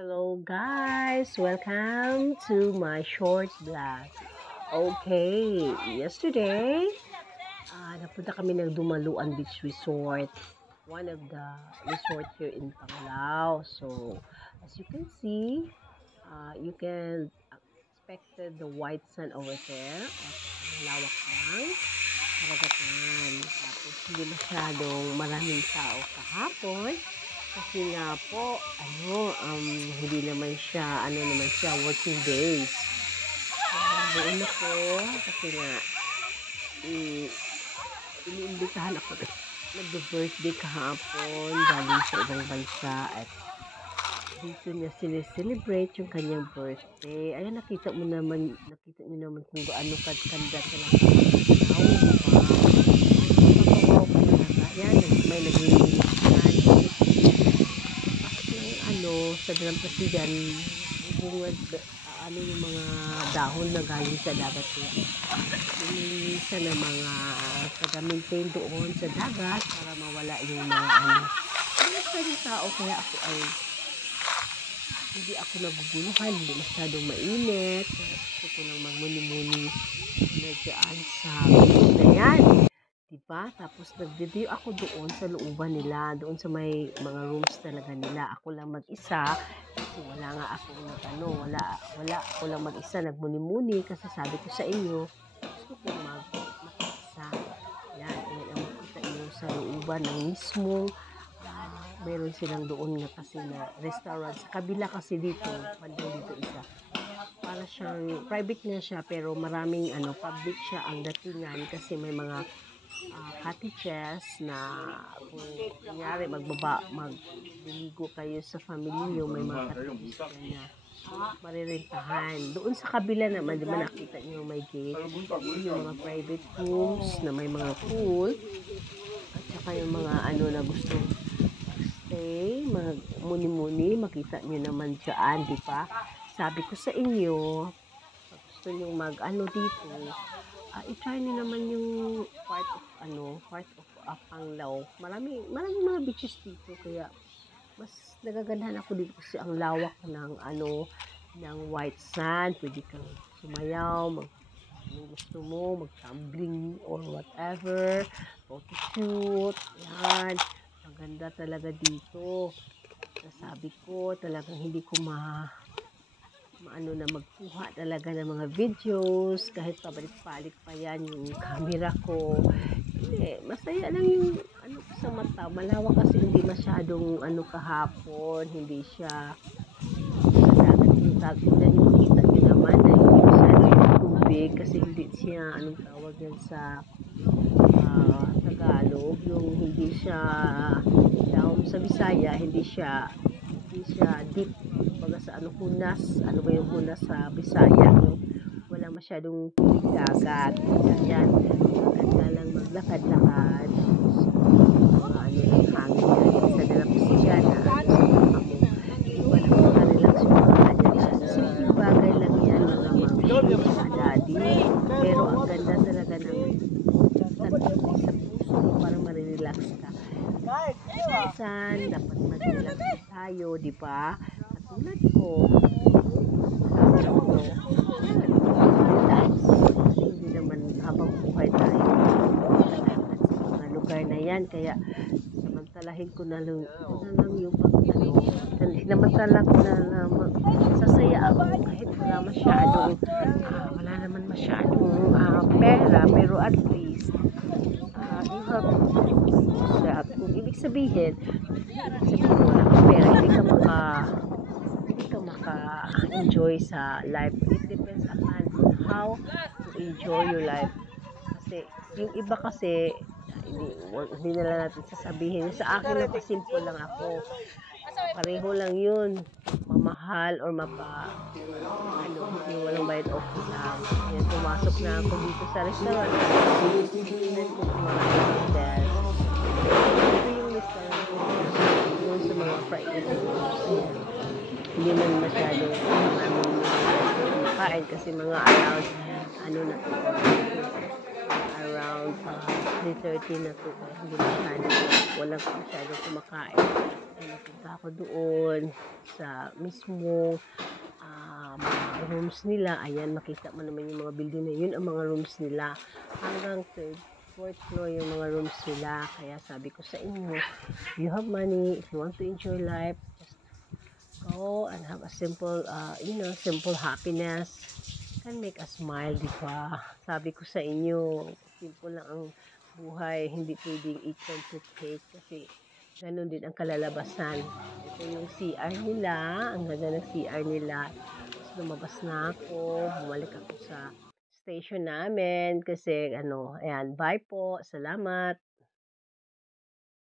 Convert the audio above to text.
Hello guys, welcome to my short vlog. Okay, yesterday, napunta kami ng Dumaluan Beach Resort. One of the resort here in Panglao. So, as you can see, you can expect the white sand over there. At ang lawak ng karagatan. Tapos, hindi masyadong maraming tao kahapon. Kasi nga po, hindi naman siya, working days. Buon ako, kasi nga, iniimbitahan ako, nag-birthday kahapon, galing sa ibang bansa, at dito niya sineselebrate yung kanyang birthday. Ayan, nakita nyo naman kung gaano kaganda talaga. Ayan, may naglilinis sa dalampasigan, bungad, yung mga dahon na galing sa dagat niya. Minsan ng mga taga-maintain doon sa dagat para mawala yung mga masyadong tao, kaya ako ay hindi ako naguguluhan, hindi masyadong mainit. Gusto ko lang magmuni-muni na dyan sa na yan. Diba? Tapos nag-review ako doon sa looban nila, doon sa may mga rooms talaga nila. Ako lang mag-isa, kasi wala nga ako wala ako lang mag-isa, nagmuni-muni, kasi sabi ko sa inyo, gusto ko mag-isa. Yan ang makita inyo sa looban ng mismo. Meron silang doon nga kasi na restaurant. Sa kabila kasi dito, bandang dito isa. Para siyang, private nga siya, pero maraming public siya ang datingan, kasi may mga cottages na kung kunyari magliligo kayo sa family nyo, may mga cottages na marirentahan. Doon sa kabila naman, di ba nakita nyo may gate, yung mga private rooms na may mga pool, at saka yung mga na gusto stay, mga muni-muni, makita nyo naman dyan, di ba? Sabi ko sa inyo, gusto nyo dito, i-try nyo naman yung part of Panglao. Maraming mga beaches dito, kaya mas nagagandahan ako dito kasi ang lawak ng white sand. Pwede kang sumayaw, gusto mo, mag-tumbling or whatever, photoshoot, yan. Maganda talaga dito. Sabi ko, talagang hindi ko magkuha talaga ng mga videos, kahit pabalik-balik pa yan yung camera ko. Masaya lang yung sa mata, malawak kasi hindi masyadong kahapon, hindi siya sa dagat yung kita nyo naman na hindi masyadong yung tubig, kasi hindi siya tawag yan sa Tagalog, yung hindi siya down sa Bisaya, hindi siya deep, baga sa hunas, ba yung hunas sa Bisaya, wala masyadong tubig dagat. Yan, maganda lang maglakad-lakad, mga ng hangin sa dalampasigan na sa mga iba na makarelax yung mga simpleng bagay lang yan, mga mga daddy, pero ang ganda talaga ng sa puso mo, parang marirelax ka. Minsan, dapat mag-relax tayo, di ba? Katulad ko, hindi naman habang buhay tayo sa mga lugar na yan, kaya samantalahin ko na lang yung sinamantala ko na sasaya ako kahit wala naman masyadong pera, pero at least you have that. Kung ibig sabihin wala ka pera, hindi ka maka-enjoy sa life. It depends upon how to enjoy your life. Kasi yung iba kasi hindi na lang natin sasabihin. Sa akin lang, simple lang ako. Pareho lang yun. Mamahal or walang bayad, okay lang. Yan, pumasok na ako dito sa restaurant. Tingnan ko kung mga hotel. Ito yung restaurant ko. Yun sa mga private rooms. Hindi man masyadong makain kasi mga around around 3:30 na to. Kaya hindi masyado, walang masyado kumakain. Kaya napunta ako doon sa mismo mga rooms nila. Ayan, makita mo naman yung mga building na yun, ang mga rooms nila. Hanggang third, fourth floor yung mga rooms nila. Kaya sabi ko sa inyo, if you have money, if you want to enjoy life, just go and have a simple, simple happiness can make us smile, di ba? Sabi ko sa inyo, simple lang ang buhay, hindi pwedeng i-complicate kasi ganun din ang kalalabasan. Ito yung CR nila, ang ganda ng CR nila. Tapos lumabas na ako, bumalik ako sa station namin kasi ayan, bye po, salamat.